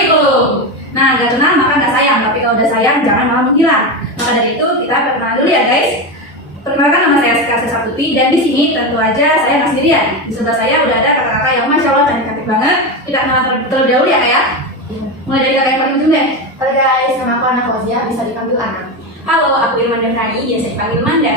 kurikulum. Nah, nggak kenal maka nggak sayang, tapi kalau udah sayang jangan malah menghilang. Maka dari itu kita perkenalan dulu ya guys. Perkenalkan, nama saya Sekar Saputi dan di sini tentu aja saya nggak sendirian. Di sebelah saya udah ada kakak-kakak yang masya Allah cantik banget. Kita kenalan terlebih dahulu ya kak ya. Mulai dari kakak yang paling ujung deh. Halo guys, nama aku Ana Fauzia, bisa dipanggil Ana. Halo, aku Irman Devani, biasa dipanggil Manda.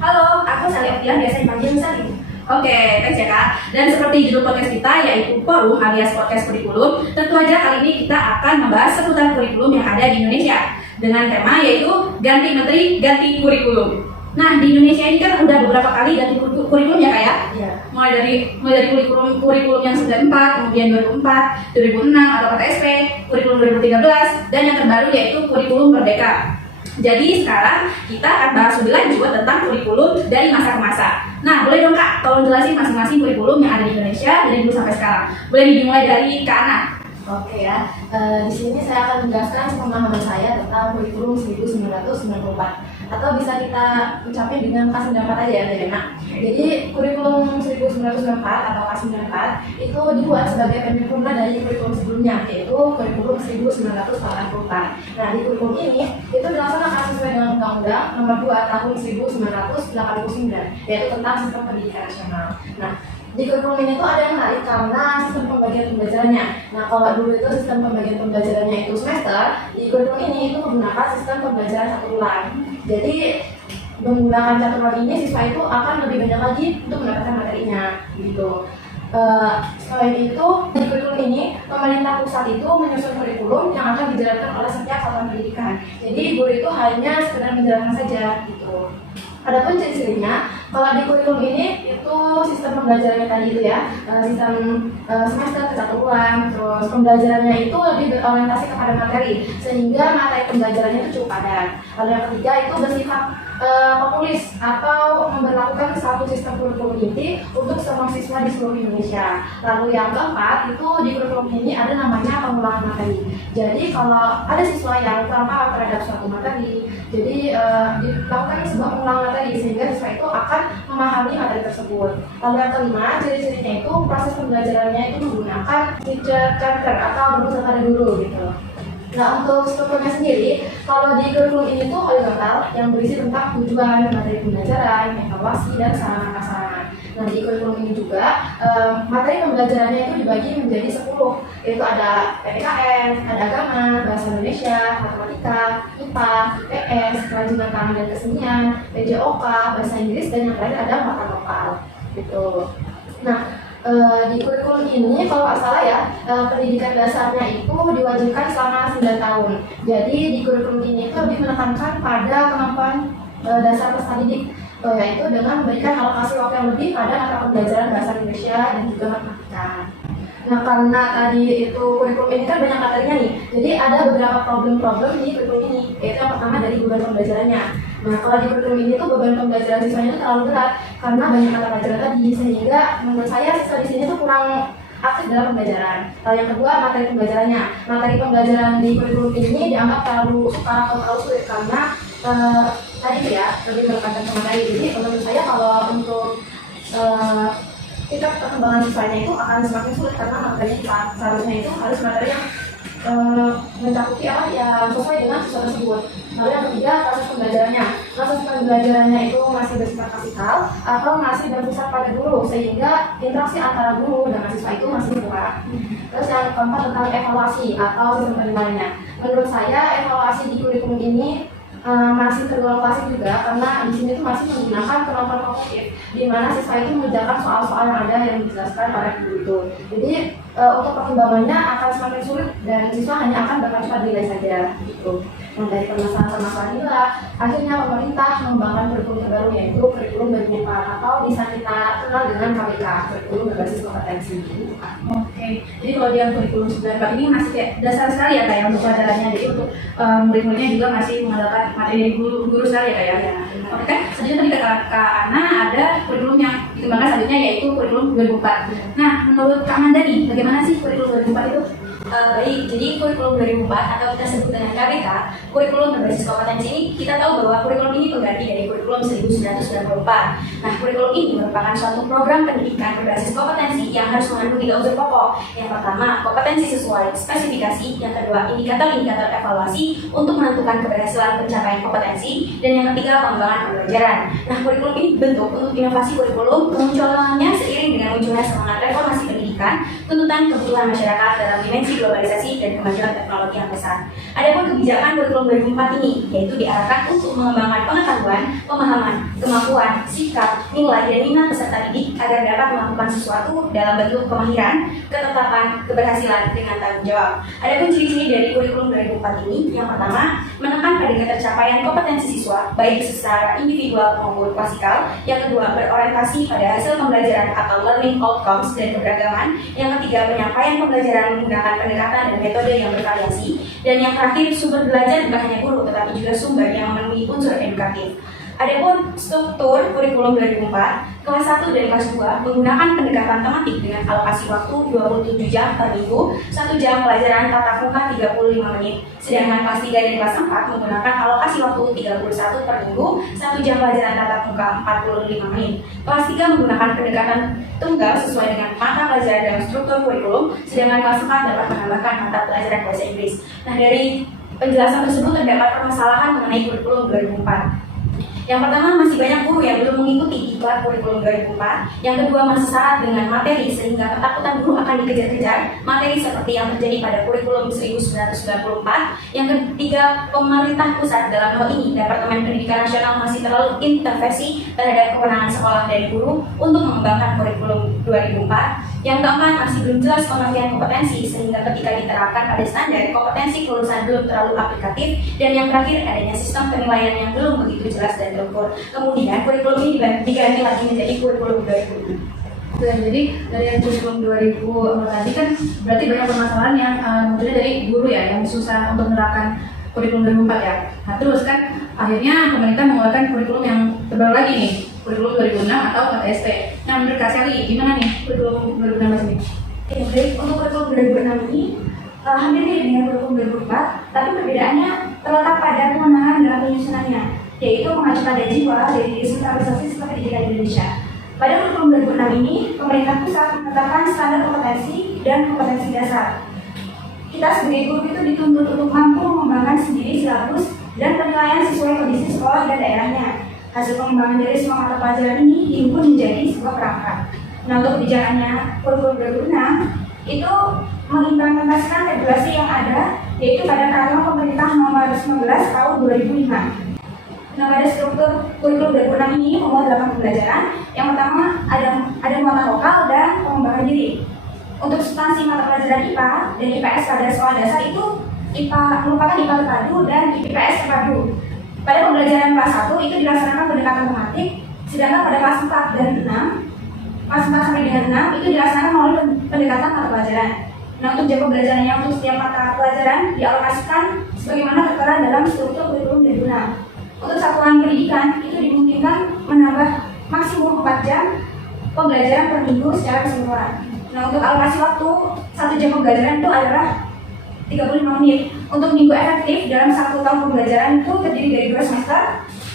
Halo, aku Sally Oktian, biasa dipanggil Sally. Oke, thanks ya kak. Dan seperti judul podcast kita yaitu Forum alias Podcast Kurikulum, tentu aja kali ini kita akan membahas seputar kurikulum yang ada di Indonesia dengan tema yaitu ganti menteri, ganti kurikulum. Nah, di Indonesia ini kan udah beberapa kali ganti kurikulum ya kak ya? Iya. Mulai dari kurikulum yang 94, kemudian 2004, 2006 atau KTSP, kurikulum 2013, dan yang terbaru yaitu kurikulum Merdeka. Jadi sekarang kita akan bahas lebih lanjut tentang kurikulum dari masa ke masa. Nah, boleh dong kak, tolong jelasin masing-masing kurikulum yang ada di Indonesia dari dulu sampai sekarang. Boleh dimulai dari Kak Ana. Oke ya, di sini saya akan menjelaskan pemahaman saya tentang kurikulum 1994 atau bisa kita ucapin dengan K94 aja ya enak. Jadi kurikulum 1994 atau K94 itu dibuat sebagai penyempurna dari kurikulum sebelumnya yaitu kurikulum 1984. Nah, di kurikulum ini itu dilaksanakan sesuai dengan Undang-Undang Nomor 2 Tahun 1989 yaitu tentang sistem pendidikan nasional. Nah, di kurikulum ini tuh ada yang menarik karena sistem pembagian pembelajarannya. Nah, kalau dulu itu sistem pembagian pembelajarannya itu semester, di kurikulum ini itu menggunakan sistem pembelajaran satu bulan. Jadi menggunakan satu bulan ini siswa itu akan lebih banyak lagi untuk mendapatkan materinya, gitu. Selain itu, di kurikulum ini pemerintah pusat itu menyusun kurikulum yang akan dijalankan oleh setiap satuan pendidikan. Jadi guru itu hanya sekedar menjalankan saja, gitu. Adapun ciri-cirinya, kalau di kurikulum ini itu sistem pembelajarannya tadi itu ya, sistem semester ke satu bulan, terus pembelajarannya itu lebih berorientasi kepada materi, sehingga materi pembelajarannya itu cukup padat. Lalu yang ketiga itu bersifat populis atau memberlakukan satu sistem kurikulum inti untuk semua siswa di seluruh Indonesia. Lalu yang keempat itu di kurikulum ini ada namanya pengulangan materi. Jadi kalau ada siswa yang kurang paham terhadap suatu materi, jadi dilakukan sebuah pengulangan materi sehingga siswa itu akan memahami materi tersebut. Lalu yang kelima, ciri-cirinya itu proses pembelajarannya itu menggunakan teacher center atau guru serta guru gitu. Nah, untuk strukturnya sendiri, kalau di kurikulum ini tuh horizontal yang berisi tentang tujuan, materi pembelajaran, evaluasi, dan sarana-prasarana. Nah, di kurikulum ini juga materi pembelajarannya itu dibagi menjadi 10, yaitu ada PPKN, ada agama, bahasa Indonesia, matematika, IPA, IPS, kerajinan tangan dan kesenian, PJOK, bahasa Inggris, dan yang lain ada mata lokal. Gitu. Nah, di kurikulum ini kalau nggak salah ya, pendidikan dasarnya itu diwajibkan selama 9 tahun. Jadi di kurikulum ini itu lebih menekankan pada kemampuan dasar peserta didik, yaitu dengan memberikan alokasi waktu yang lebih pada mata pembelajaran bahasa Indonesia dan juga matematika. Nah, karena tadi itu kurikulum ini kan banyak materinya nih, jadi ada beberapa problem-problem di kurikulum ini, yaitu yang pertama dari beban pembelajarannya. Nah, kalau di kurikulum ini tuh beban pembelajaran siswanya itu terlalu berat karena banyak mata pelajaran tadi, sehingga menurut saya siswa di sini tuh kurang aktif dalam pembelajaran. Lalu yang kedua, materi pembelajarannya. Materi pembelajaran di kurikulum ini dianggap terlalu sukar atau terlalu sulit karena tadi ya lebih menekankan ke materi. Jadi menurut saya kalau untuk tingkat perkembangan siswanya itu akan semakin sulit karena materinya seharusnya itu harus materi yang mencakupi apa yang sesuai dengan siswa tersebut. Lalu yang ketiga, proses pembelajarannya. Proses pembelajarannya itu masih bersifat klasikal atau masih berpusat pada guru, sehingga interaksi antara guru dan siswa itu masih kurang. Terus yang keempat tentang evaluasi atau sistem penilaiannya. Menurut saya evaluasi di kurikulum ini masih tergolong klasik juga karena di sini tuh masih menggunakan kemampuan kognitif di mana siswa itu mengerjakan soal-soal yang ada yang dijelaskan oleh guru itu. Jadi untuk perkembangannya akan semakin sulit dan siswa hanya akan berpacu pada nilai saja gitu. Nah, dari permasalahan-permasalahan inilah akhirnya pemerintah mengembangkan kurikulum terbaru yaitu kurikulum 2004 atau bisa kita kenal dengan KBK, kurikulum berbasis kompetensi. Oke, jadi kalau dia kurikulum 94 ini masih kayak dasar sekali ya kayak untuk pelajarannya, jadi untuk murid-muridnya juga masih mengandalkan materi dari guru sekali ya kayak. Oke kan, selanjutnya tadi kata Kak Ana ada kurikulum yang dikembangkan selanjutnya yaitu kurikulum 2004. Nah, menurut Kak Amanda nih, bagaimana sih kurikulum 2004 itu? Baik, jadi kurikulum 2004 atau kita sebut dengan KBK, kurikulum berbasis kompetensi ini, kita tahu bahwa kurikulum ini pengganti dari kurikulum 1994. Nah, kurikulum ini merupakan suatu program pendidikan berbasis kompetensi yang harus mengandung 3 unsur pokok. Yang pertama, kompetensi sesuai spesifikasi. Yang kedua, indikator-indikator evaluasi untuk menentukan keberhasilan pencapaian kompetensi. Dan yang ketiga, pengembangan pembelajaran. Nah, kurikulum ini dibentuk untuk inovasi kurikulum, kemunculannya seiring dengan munculnya semangat reformasi pendidikan, tuntutan kebutuhan masyarakat dalam dimensi globalisasi dan kemajuan teknologi yang besar. Adapun kebijakan kurikulum 2004 ini yaitu diarahkan untuk mengembangkan pengetahuan, pemahaman, kemampuan, sikap, nilai, dan minat peserta didik agar dapat melakukan sesuatu dalam bentuk kemahiran, ketetapan, keberhasilan dengan tanggung jawab. Adapun ciri-ciri dari kurikulum 2004 ini, yang pertama, menekan pada ketercapaian kompetensi siswa baik secara individual maupun klasikal. Yang kedua, berorientasi pada hasil pembelajaran atau learning outcomes dan keberagaman. Yang ketiga, penyampaian pembelajaran menggunakan pendekatan dan metode yang bervariasi. Dan yang terakhir, sumber belajar bukan hanya guru tetapi juga sumber yang memenuhi unsur edukatif. Adapun struktur kurikulum 2004, kelas 1 dan kelas 2 menggunakan pendekatan tematik dengan alokasi waktu 27 jam per minggu, 1 jam pelajaran tatap muka 35 menit. Sedangkan kelas 3 dan kelas 4 menggunakan alokasi waktu 31 per minggu, 1 jam pelajaran tatap muka 45 menit. Kelas 3 menggunakan pendekatan tunggal sesuai dengan mata pelajaran dalam struktur kurikulum, sedangkan kelas 4 dapat menambahkan mata pelajaran bahasa Inggris. Nah, dari penjelasan tersebut terdapat permasalahan mengenai kurikulum 2004. Yang pertama, masih banyak guru yang belum mengikuti diklat kurikulum 2004. Yang kedua, masih syarat dengan materi sehingga ketakutan guru akan dikejar-kejar materi seperti yang terjadi pada kurikulum 1994. Yang ketiga, pemerintah pusat dalam hal ini Departemen Pendidikan Nasional masih terlalu intervensi terhadap kewenangan sekolah dan guru untuk mengembangkan kurikulum 2004. Yang keempat, masih belum jelas pengertian kompetensi sehingga ketika diterapkan pada standar kompetensi kelulusan belum terlalu aplikatif. Dan yang terakhir, adanya sistem penilaian yang belum begitu jelas dan terukur. Kemudian kurikulum ini diganti lagi menjadi kurikulum 2006. Jadi dari yang kurikulum 2000 tadi kan berarti banyak permasalahan yang munculnya dari guru ya yang susah untuk menerapkan kurikulum 2004 ya. Nah terus kan akhirnya pemerintah mengeluarkan kurikulum yang terbaru lagi nih, kurikulum 2006 atau KTSP. Nah menurut Kak Sally gimana nih kurikulum 2006 ini? Baik, untuk kurikulum 2006 ini hampir mirip dengan kurikulum 2004, tapi perbedaannya terletak pada kewenangan dalam penyusunannya, yaitu mengacu pada jiwa dari desentralisasi sistem pendidikan Indonesia. Pada kurikulum 2006 ini, pemerintah pusat menetapkan standar kompetensi dan kompetensi dasar. Kita sebagai guru itu dituntut untuk mampu mengembangkan sendiri silabus dan penilaian sesuai kondisi sekolah dan daerahnya. Hasil pengembangan dari semua mata pelajaran ini dihimpun menjadi sebuah perangkat. Nah, untuk kebijakannya, kurikulum 2006 itu mengimplementasikan regulasi yang ada, yaitu pada Peraturan Pemerintah Nomor 19 Tahun 2005. Nah, pada struktur kurikulum 2006 ini memuat 8 pembelajaran. Yang pertama ada muatan lokal dan pengembangan diri. Untuk substansi mata pelajaran IPA dan IPS pada sekolah dasar itu merupakan IPA terpadu dan IPS terpadu. Pada pembelajaran kelas 1 itu dilaksanakan pendekatan tematik, sedangkan pada kelas 4 dan 6, kelas 4 sampai dengan 6 itu dilaksanakan melalui pendekatan mata pelajaran. Nah, untuk jam pembelajarannya untuk setiap mata pelajaran dialokasikan sebagaimana tertera dalam struktur kurikulum 2006. Untuk satuan pendidikan itu dimungkinkan menambah maksimum 4 jam pembelajaran per minggu secara keseluruhan. Nah, untuk alokasi waktu 1 jam pembelajaran itu adalah 35 menit. Untuk minggu efektif dalam 1 tahun pembelajaran itu terdiri dari 2 semester,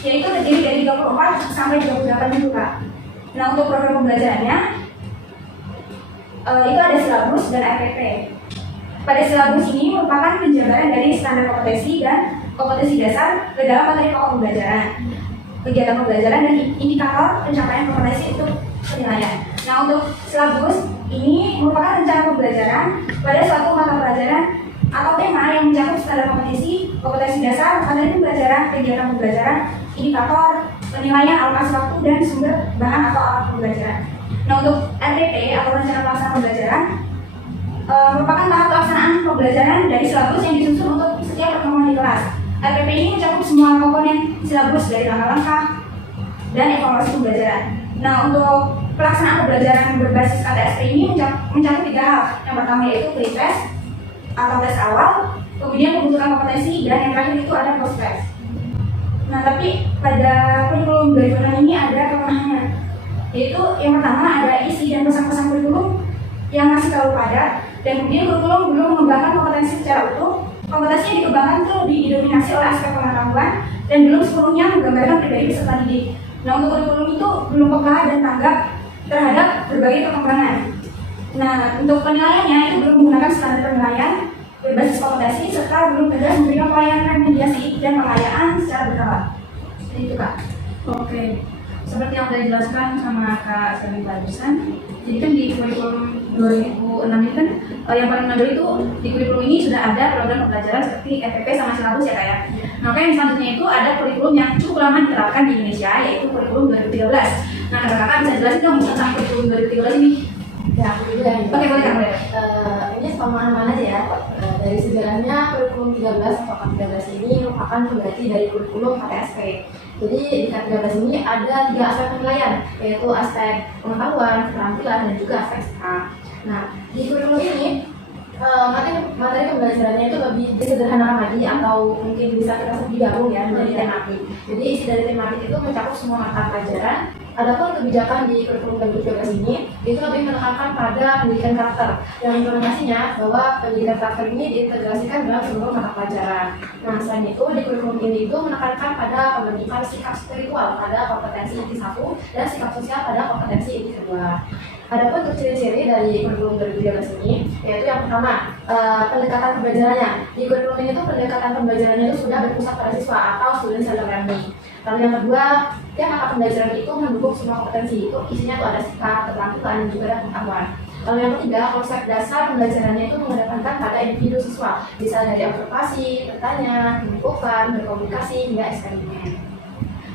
yaitu terdiri dari 24 sampai 28 minggu, Kak. Nah, untuk program pembelajarannya itu ada silabus dan RPP. Pada silabus ini merupakan penjabaran dari standar kompetensi dan kompetensi dasar ke dalam materi pokok pembelajaran, kegiatan pembelajaran dan indikator pencapaian kompetensi untuk penilaian. Nah, untuk silabus ini merupakan rencana pembelajaran pada suatu mata pelajaran atau tema yang mencakup standar kompetensi, kompetensi dasar, materi pembelajaran, kegiatan pembelajaran, indikator, penilaian, alokasi waktu, dan sumber bahan atau alat pembelajaran. Nah, untuk RPP atau rencana pelaksanaan pembelajaran merupakan tahap pelaksanaan pembelajaran dari silabus yang disusun untuk setiap pertemuan di kelas. RPP ini mencakup semua komponen silabus dari langkah-langkah dan evaluasi pembelajaran. Nah, untuk pelaksanaan pembelajaran berbasis KTSP ini mencakup 3 hal. Yang pertama yaitu pre-test atau tes awal, kemudian pembentukan kompetensi, dan yang terakhir itu ada post-test. Nah, tapi pada kurikulum 2006 ini ada kelemahannya, yaitu yang pertama ada isi dan pesan-pesan kurikulum yang masih terlalu padat. Dan kemudian kurikulum belum mengembangkan kompetensi secara utuh. Kompetensi yang dikembangkan itu didominasi oleh aspek pengetahuan dan belum sepenuhnya menggambarkan pribadi peserta didik. Nah, untuk kurikulum itu belum peka dan tanggap terhadap berbagai perkembangan. Nah, untuk penilaiannya itu belum menggunakan standar penilaian berbasis kompetensi serta belum tegas memberikan pelayanan remediasi dan pengayaan secara berkala. Jadi itu Kak. Oke, seperti yang sudah dijelaskan sama Kak Sally barusan, jadi kan di kurikulum 2006 ini kan yang paling menonjol itu di kurikulum ini sudah ada program pembelajaran seperti FPP sama silabus ya Kak ya. Nah, yang selanjutnya itu ada kurikulum yang cukup lama diterapkan di Indonesia, yaitu kurikulum 2013. Nah, Kakak bisa jelasin dong tentang kurikulum 2013 ini? Ya, aku juga ya. Oke, boleh Kak, boleh. Ini sepemahaman aja ya. Dari sejarahnya kurikulum 13 atau K13 ini merupakan pengganti dari kurikulum KTSP. Jadi di K13 ini ada 3 aspek penilaian, yaitu aspek pengetahuan, keterampilan, dan juga aspek SK. Nah, di kurikulum ini materi pembelajarannya itu lebih disederhanakan lagi atau mungkin bisa kita sebut digabung ya menjadi tematik. Jadi isi dari tematik itu mencakup semua mata pelajaran. Adapun kebijakan di kurikulum 2013 ini itu lebih menekankan pada pendidikan karakter yang informasinya bahwa pendidikan karakter ini diintegrasikan dalam seluruh mata pelajaran. Nah, selain itu di kurikulum ini itu menekankan pada pembentukan sikap spiritual pada kompetensi inti 1 dan sikap sosial pada kompetensi inti 2. Adapun untuk ciri-ciri dari kurikulum 2013 ini, yaitu yang pertama, pendekatan pembelajarannya. Di kurikulum ini tuh pendekatan pembelajarannya itu sudah berpusat pada siswa atau student centered learning. Lalu yang kedua, mata pembelajaran itu mendukung semua kompetensi, itu isinya tuh ada sikap, keterampilan, dan juga ada pengetahuan. Lalu yang ketiga, konsep dasar pembelajarannya itu mengedepankan pada individu siswa, bisa dari observasi, bertanya, mengumpulkan, berkomunikasi, hingga eksperimen.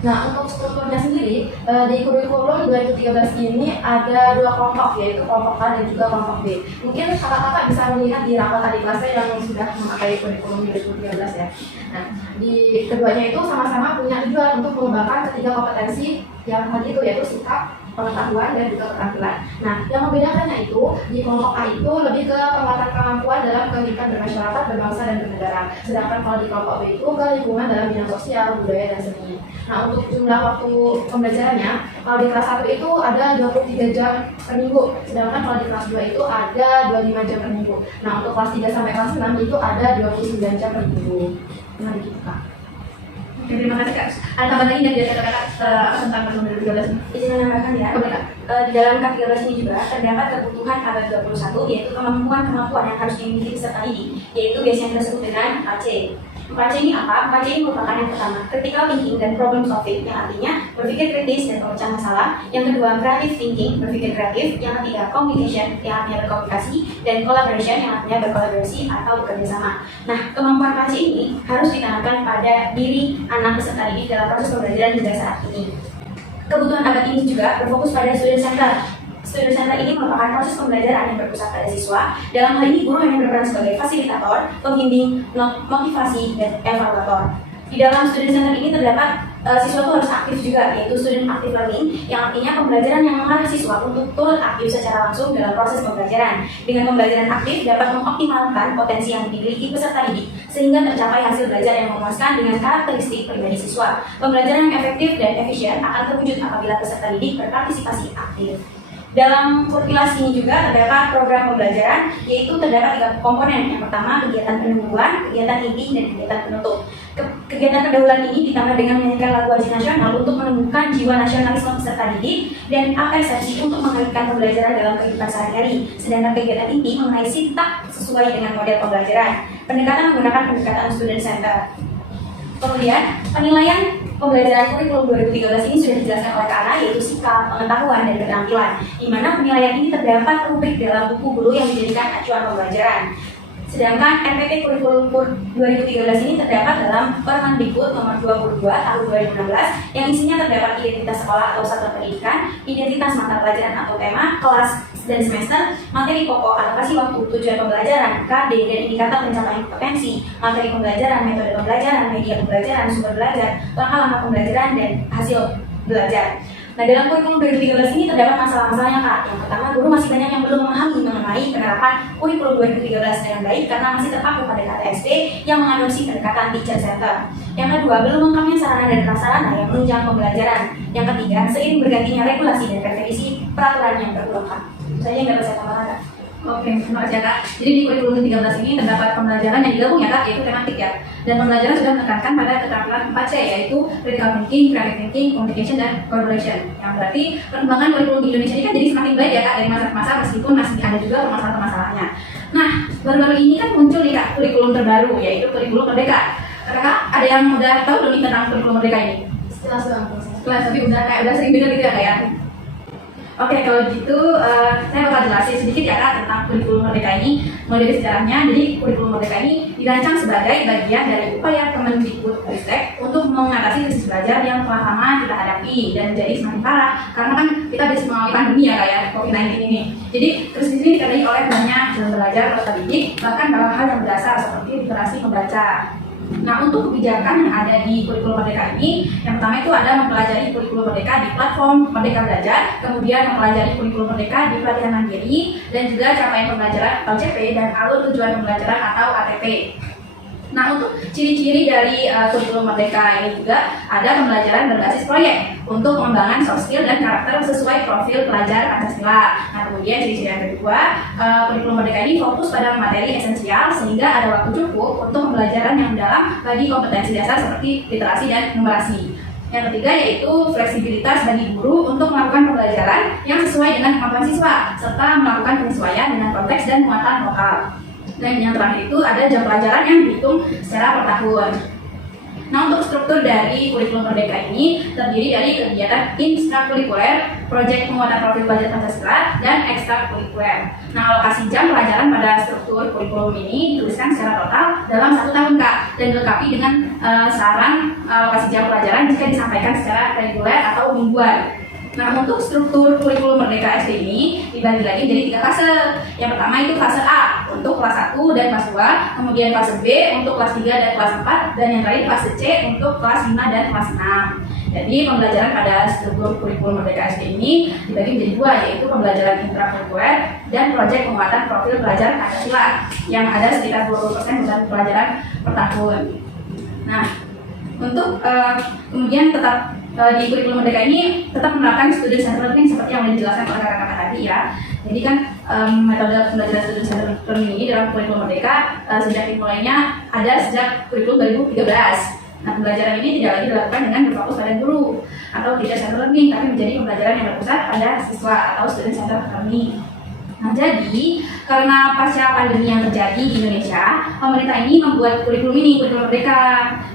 Nah, untuk strukturnya sendiri, di kurikulum 2013 ini ada 2 kelompok, yaitu kelompok A dan juga kelompok B. Mungkin kakak-kakak bisa melihat di rapat adik kelasnya yang sudah memakai kurikulum 2013 ya. Nah, di keduanya itu sama-sama punya tujuan untuk mengembangkan ketiga kompetensi yang tadi itu, yaitu sikap, pengetahuan, dan juga keterampilan. Nah, yang membedakannya itu, di kelompok A itu lebih ke penguatan kemampuan dalam kehidupan bermasyarakat, berbangsa, dan bernegara. Sedangkan kalau di kelompok B itu ke lingkungan dalam bidang sosial, budaya, dan seni. Nah, untuk jumlah waktu pembelajarannya, kalau di kelas 1 itu ada 23 jam per minggu, sedangkan kalau di kelas 2 itu ada 25 jam per minggu. Nah, untuk kelas 3 sampai kelas 6 itu ada 29 jam per minggu. Nah, gitu Kak. Oke, terima kasih Kak. Ada tambahan lagi yang biasa Kakak tentang kurikulum 2013 ini? Izin menambahkan ya, di dalam K13 ini juga terdapat kebutuhan abad 21, yaitu kemampuan-kemampuan yang harus dimiliki peserta didik, yaitu biasanya kita sebut dengan 4C. 4C ini apa? 4C ini merupakan yang pertama, critical thinking dan problem solving, yang artinya berpikir kritis dan memecah masalah. Yang kedua, creative thinking, berpikir kreatif. Yang ketiga, communication, yang artinya berkomunikasi, dan collaboration, yang artinya berkolaborasi atau bekerja sama. Nah, kemampuan 4C ini harus ditanamkan pada diri anak peserta didik dalam proses pembelajaran juga saat ini. Kebutuhan abad ini juga berfokus pada student center. Student center ini merupakan proses pembelajaran yang berpusat pada siswa. Dalam hal ini, guru hanya berperan sebagai fasilitator, pembimbing, motivasi, dan evaluator. Di dalam student center ini terdapat siswa itu harus aktif juga, yaitu student active learning, yang artinya pembelajaran yang mengarah siswa untuk turut aktif secara langsung dalam proses pembelajaran. Dengan pembelajaran aktif dapat mengoptimalkan potensi yang dimiliki peserta didik, sehingga tercapai hasil belajar yang memuaskan dengan karakteristik pribadi siswa. Pembelajaran yang efektif dan efisien akan terwujud apabila peserta didik berpartisipasi aktif. Dalam kurtilas ini juga terdapat program pembelajaran, yaitu terdapat 3 komponen. Yang pertama, kegiatan pendahuluan, kegiatan inti, dan kegiatan penutup. Kegiatan pendahuluan ini ditambah dengan menyanyikan lagu wajib nasional untuk menumbuhkan jiwa nasionalisme peserta didik dan apresiasi untuk mengaitkan pembelajaran dalam kehidupan sehari-hari. Sedangkan kegiatan inti mengenai sintak sesuai dengan model pembelajaran. Pendekatan menggunakan pendekatan student center. Kemudian, penilaian pembelajaran kurikulum 2013 ini sudah dijelaskan oleh Kak Ana, yaitu sikap, pengetahuan, dan keterampilan, di mana penilaian ini terdapat rubrik dalam buku guru yang dijadikan acuan pembelajaran. Sedangkan RPP kurikulum 2013 ini terdapat dalam Permendikbud nomor 22 tahun 2016 yang isinya terdapat identitas sekolah atau satuan pendidikan, identitas mata pelajaran atau tema, kelas dan semester, materi pokok, alokasi waktu, tujuan pembelajaran, KD, dan indikator pencapaian kompetensi, materi pembelajaran, metode pembelajaran, media pembelajaran, sumber belajar, langkah lama pembelajaran, dan hasil belajar. Nah, dalam kurikulum 2013 ini terdapat masalah-masalahnya Kak. Yang pertama, guru masih banyak yang belum memahami mengenai penerapan kurikulum 2013 dengan baik karena masih terpaku pada KTSP yang mengadopsi pendekatan teacher center. Yang kedua, belum lengkapnya sarana dan prasarana yang menunjang pembelajaran. Yang ketiga, seiring bergantinya regulasi dan revisi peraturan yang berulang Kak. Saya nggak bisa tambahkan Kak. Oke, terima kasih ya Kak. Jadi di kurikulum 13 ini terdapat pembelajaran yang digabung ya Kak, yaitu tematik ya. Dan pembelajaran sudah menekankan pada keterampilan 4C, yaitu critical thinking, creative thinking, communication, dan collaboration. Yang berarti perkembangan kurikulum di Indonesia ini kan jadi semakin baik ya Kak, dari masa ke masa, meskipun masih ada juga permasalahan-permasalahannya. Nah, baru-baru ini kan muncul nih Kak, kurikulum terbaru, yaitu kurikulum Merdeka. Kakak, ada yang udah tahu belum nih tentang kurikulum Merdeka ini? Sekilas doang. Kelas, tapi udah sering dengar gitu ya Kak ya? Oke, kalau gitu saya bakal jelasin sedikit ya Kak tentang kurikulum Merdeka ini. Mulai dari sejarahnya, jadi kurikulum Merdeka ini dirancang sebagai bagian dari upaya Kemendikbudristek untuk mengatasi krisis belajar yang telah lama kita hadapi dan menjadi semakin parah karena kan kita habis mengalami pandemi ya Kak ya, COVID-19 ini. Jadi krisis ini ditandai oleh banyak jam belajar peserta didik, bahkan dalam hal yang berdasar seperti literasi membaca. Nah, untuk kebijakan yang ada di kurikulum Merdeka ini, yang pertama itu ada mempelajari kurikulum Merdeka di platform Merdeka Belajar, kemudian mempelajari kurikulum Merdeka di pelatihan mandiri, dan juga capaian pembelajaran atau CP dan alur tujuan pembelajaran atau ATP. Nah, untuk ciri-ciri dari kurikulum Merdeka ini juga ada pembelajaran berbasis proyek untuk pengembangan soft skill dan karakter sesuai profil pelajar Pancasila. Nah, kemudian ciri-ciri yang kedua, kurikulum Merdeka ini fokus pada materi esensial sehingga ada waktu cukup untuk pembelajaran yang mendalam bagi kompetensi dasar seperti literasi dan numerasi. Yang ketiga yaitu fleksibilitas bagi guru untuk melakukan pembelajaran yang sesuai dengan kemampuan siswa serta melakukan penyesuaian dengan konteks dan muatan lokal. Dan yang terakhir itu ada jam pelajaran yang dihitung secara per tahun. Nah, untuk struktur dari kurikulum Merdeka ini terdiri dari kegiatan intrakurikuler, proyek penguatan profil pelajar Pancasila, dan ekstrakurikuler. Nah, alokasi jam pelajaran pada struktur kurikulum ini dituliskan secara total dalam 1 tahun Kak, dan dilengkapi dengan saran alokasi jam pelajaran jika disampaikan secara reguler atau mingguan. Nah, untuk struktur kurikulum Merdeka SD ini dibagi lagi menjadi 3 fase. Yang pertama itu fase A untuk kelas 1 dan kelas 2, kemudian fase B untuk kelas 3 dan kelas 4, dan yang terakhir fase C untuk kelas 5 dan kelas 6. Jadi pembelajaran pada struktur kurikulum Merdeka SD ini dibagi menjadi 2, yaitu pembelajaran intrakurikuler dan proyek penguatan profil pelajar Pancasila yang ada sekitar 20% dari pelajaran per tahun. Nah, untuk kemudian tetap di kurikulum Merdeka ini tetap menerapkan student centered learning seperti yang sudah dijelaskan oleh kakak-kakak tadi ya. Jadi kan metode pembelajaran student centered learning ini dalam kurikulum Merdeka sejak dimulainya ada sejak kurikulum 2013. Nah, pembelajaran ini tidak lagi dilakukan dengan berfokus pada guru atau teacher centered learning, tapi menjadi pembelajaran yang berpusat pada siswa atau student centered learning. Nah, jadi karena pasca pandemi yang terjadi di Indonesia, pemerintah ini membuat kurikulum ini, kurikulum Merdeka,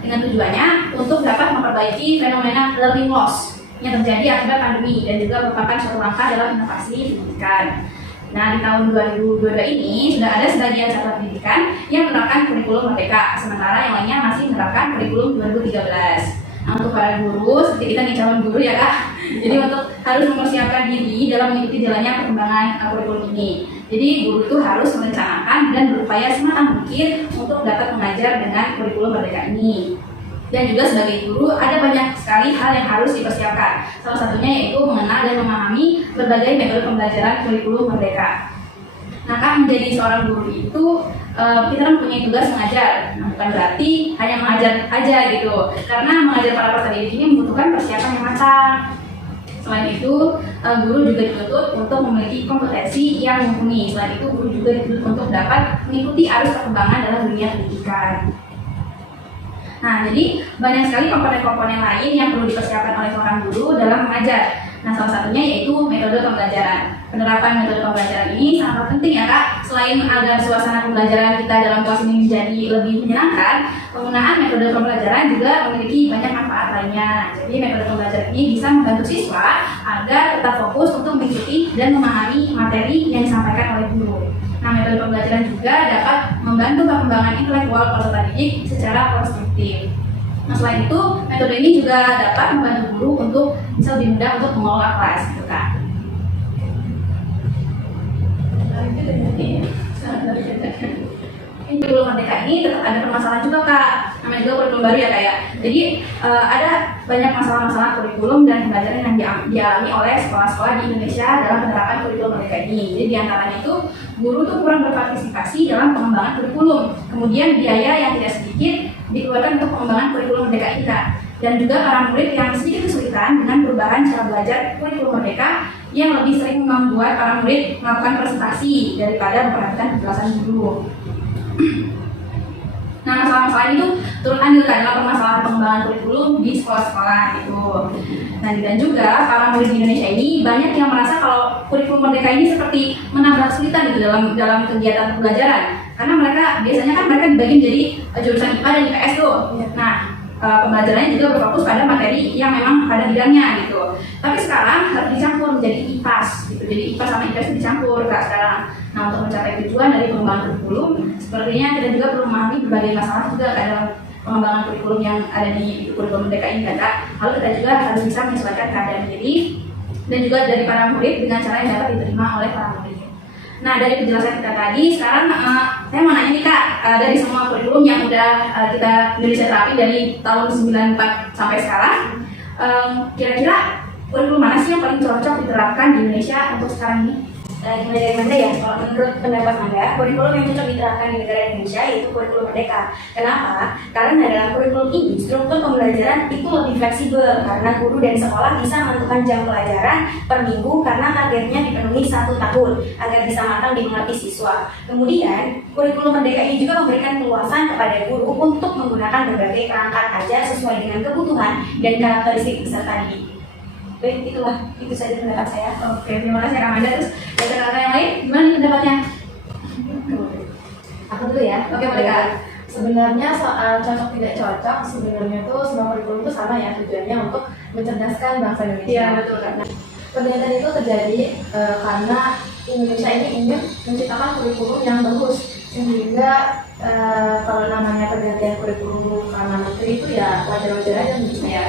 dengan tujuannya untuk dapat memperbaiki fenomena learning loss yang terjadi akibat pandemi dan juga merupakan suatu langkah dalam inovasi pendidikan. Nah, di tahun 2022 ini sudah ada sebagian satuan pendidikan yang menerapkan kurikulum Merdeka, sementara yang lainnya masih menerapkan kurikulum 2013. Nah, untuk para guru, seperti kita nih calon guru ya Kak, jadi untuk harus mempersiapkan diri dalam mengikuti jalannya perkembangan kurikulum ini. Jadi guru itu harus merencanakan dan berupaya sematang mungkin untuk dapat mengajar dengan kurikulum Merdeka ini. Dan juga sebagai guru ada banyak sekali hal yang harus dipersiapkan. Salah satunya yaitu mengenal dan memahami berbagai metode pembelajaran kurikulum Merdeka. Nah Kak, menjadi seorang guru itu kita kan punya tugas mengajar. Nah, bukan berarti hanya mengajar aja gitu. Karena mengajar para peserta didik ini membutuhkan persiapan yang matang. Selain itu, guru juga dituntut untuk memiliki kompetensi yang mumpuni. Selain itu, guru juga dituntut untuk dapat mengikuti arus perkembangan dalam dunia pendidikan. Nah, jadi banyak sekali komponen-komponen lain yang perlu dipersiapkan oleh seorang guru dalam mengajar. Nah, salah satunya yaitu metode pembelajaran. Penerapan metode pembelajaran ini sangat penting ya Kak. Selain agar suasana pembelajaran kita dalam kelas ini menjadi lebih menyenangkan, penggunaan metode pembelajaran juga memiliki banyak manfaat lainnya. Jadi metode pembelajaran ini bisa membantu siswa agar tetap fokus untuk mengikuti dan memahami materi yang disampaikan oleh guru. Nah, metode pembelajaran juga dapat membantu perkembangan intelektual peserta didik secara konstruktif. Nah, selain itu, metode ini juga dapat membantu guru untuk bisa lebih mudah untuk mengelola kelas, gitu Kak. Kurikulum Merdeka ini tetap ada permasalahan juga Kak. Namanya juga kurikulum baru ya Kak ya. Jadi ada banyak masalah-masalah kurikulum dan pembelajaran yang dialami oleh sekolah-sekolah di Indonesia dalam penerapan kurikulum Merdeka ini. Jadi diantaranya itu guru tuh kurang berpartisipasi dalam pengembangan kurikulum. Kemudian biaya yang tidak sedikit dikeluarkan untuk pengembangan kurikulum Merdeka ini Kak. Dan juga para murid yang sedikit kesulitan dengan perubahan cara belajar kurikulum Merdeka yang lebih sering membuat para murid melakukan presentasi daripada memperhatikan penjelasan guru. Nah, masalah-masalah itu turut andil dalam permasalahan pengembangan kurikulum di sekolah-sekolah gitu. Nah, dan juga para murid di Indonesia ini banyak yang merasa kalau kurikulum merdeka ini seperti menambah kesulitan gitu dalam kegiatan pembelajaran. Karena biasanya kan mereka dibagi jadi jurusan IPA dan IPS tuh. Nah, pembelajarannya juga berfokus pada materi yang memang pada bidangnya gitu. Tapi sekarang harus dicampur menjadi IPAS gitu. Jadi IPA sama IPS dicampur sekarang. Nah, untuk mencapai tujuan dari pengembangan kurikulum, sepertinya kita juga perlu memahami berbagai masalah juga dalam pengembangan kurikulum yang ada di kurikulum merdeka ini kan Kak. Lalu kita juga harus bisa menyesuaikan keadaan diri dan juga dari para murid dengan cara yang dapat diterima oleh para murid. Nah, dari penjelasan kita tadi, sekarang saya mau nanya nih Kak, dari semua kurikulum yang udah kita Indonesia terapin dari tahun 94 sampai sekarang, kira-kira kurikulum mana sih yang paling cocok diterapkan di Indonesia untuk sekarang ini? Gimana dari Manda ya? Kalau menurut pendapat Manda, kurikulum yang cocok diterapkan di negara Indonesia yaitu kurikulum merdeka. Kenapa? Karena dalam kurikulum ini struktur pembelajaran itu lebih fleksibel karena guru dan sekolah bisa menentukan jam pelajaran per minggu karena targetnya dipenuhi 1 tahun agar bisa matang dimengerti siswa. Kemudian kurikulum merdeka ini juga memberikan keluasan kepada guru untuk menggunakan berbagai perangkat ajar sesuai dengan kebutuhan dan karakteristik peserta didik. Baik, itu saja pendapat saya. Oke, terima kasih Kak Amanda. Terus ada kakak yang lain, gimana nih pendapatnya? Aku dulu ya. Oke, boleh Kak. Sebenarnya soal cocok tidak cocok, sebenarnya tuh semua kurikulum itu sama ya, tujuannya untuk mencerdaskan bangsa Indonesia. Iya, betul Kak. Pernyataan itu terjadi karena Indonesia ini ingin menciptakan kurikulum yang bagus, sehingga kalau namanya pergantian kurikulum karena menteri itu ya wajar-wajar aja menurut saya.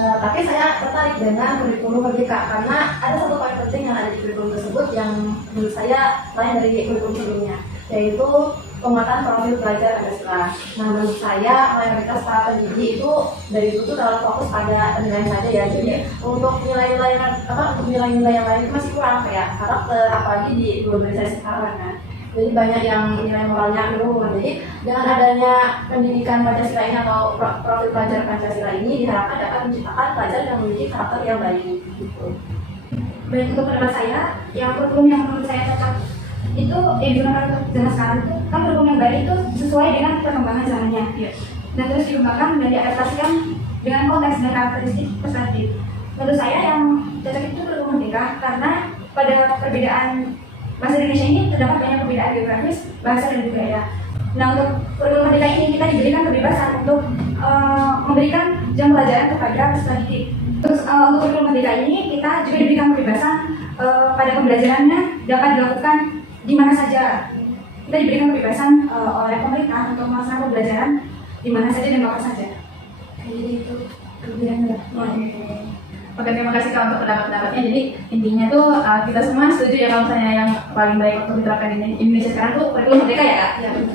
Tapi saya tertarik dengan kurikulum merdeka karena ada satu poin penting yang ada di kurikulum tersebut yang menurut saya lain dari kurikulum sebelumnya, yaitu penguatan profil pelajar Pancasila. Nah, menurut saya mayoritas para pendidik itu dari dulu terlalu fokus pada penilaian saja ya. Jadi untuk nilai-nilai yang lain itu masih kurang kayak karakter, apalagi di globalisasi sekarang kan. Jadi banyak yang nilai moralnya menurun. Jadi dengan adanya pendidikan Pancasila ini atau profil pelajar Pancasila ini diharapkan dapat menciptakan pelajar yang memiliki karakter yang baik. Gitu. Baik, untuk pendapat saya, yang kurikulum yang menurut saya cocok itu yang digunakan untuk zaman sekarang itu kan kurikulum yang baik itu sesuai dengan perkembangan zamannya. Dan terus dikembangkan dan diadaptasikan dengan konteks dan karakteristik peserta didik. Menurut saya yang cocok itu kurikulum merdeka karena pada perbedaan bahasa Indonesia ini terdapat banyak perbedaan geografis, bahasa dan budaya. Nah, untuk kurikulum merdeka ini kita diberikan kebebasan untuk memberikan jam pelajaran kepada peserta didik. Terus untuk kurikulum merdeka ini kita juga diberikan kebebasan pada pembelajarannya dapat dilakukan di mana saja. Kita diberikan kebebasan oleh pemerintah untuk melaksanakan pembelajaran di mana saja dan kapan saja. Jadi itu kelebihannya. Oke, terima kasih Kak untuk pendapat-pendapatnya. Jadi intinya tuh kita semua setuju ya kalau misalnya yang paling baik untuk diterapkan di Indonesia sekarang tuh kurikulum merdeka ya Kak?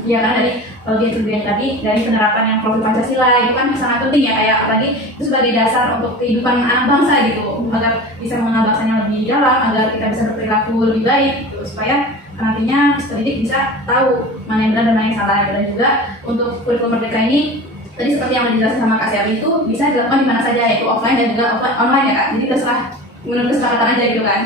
Iya, karena dari bagian tadi dari penerapan yang profil Pancasila itu kan sangat penting ya, kayak apalagi itu sebagai dasar untuk kehidupan anak bangsa gitu, agar bisa mengenal bangsanya lebih dalam, agar kita bisa berperilaku lebih baik gitu, supaya nantinya peserta didik bisa tahu mana yang benar dan mana yang salah. Dan juga untuk kurikulum merdeka ini tadi seperti yang dijelaskan sama Kak Shelly itu bisa dilakukan di mana saja, yaitu offline dan juga online ya Kak. Jadi terserah menurut kesepakatan aja gitu kan.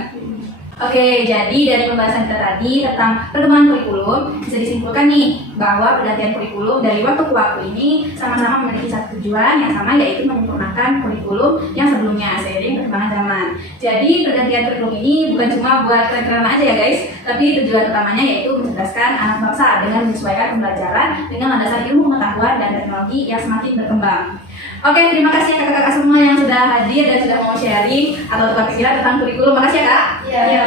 Oke, jadi dari pembahasan kita tadi tentang perkembangan kurikulum bisa disimpulkan nih bahwa pergantian kurikulum dari waktu ke waktu ini sama-sama memiliki satu tujuan yang sama, yaitu menyempurnakan kurikulum yang sebelumnya seiring perkembangan zaman. Jadi pergantian kurikulum ini bukan cuma buat keren-keren aja ya guys, tapi tujuan utamanya yaitu mencerdaskan anak bangsa dengan menyesuaikan pembelajaran dengan landasan ilmu pengetahuan dan teknologi yang semakin berkembang. Oke, terima kasih ya kakak-kakak semua yang sudah hadir dan sudah mau sharing atau tukar pikiran tentang kurikulum. Makasih ya Kak.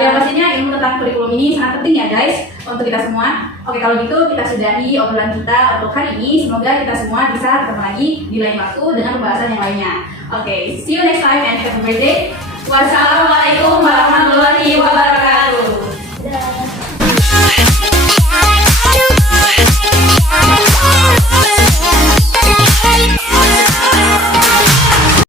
Ya, pastinya ilmu tentang kurikulum ini sangat penting ya guys untuk kita semua. Oke, kalau gitu kita sudahi obrolan kita untuk hari ini. Semoga kita semua bisa ketemu lagi di lain waktu dengan pembahasan yang lainnya. Oke, see you next time and have a great day. Wassalamualaikum warahmatullahi wabarakatuh.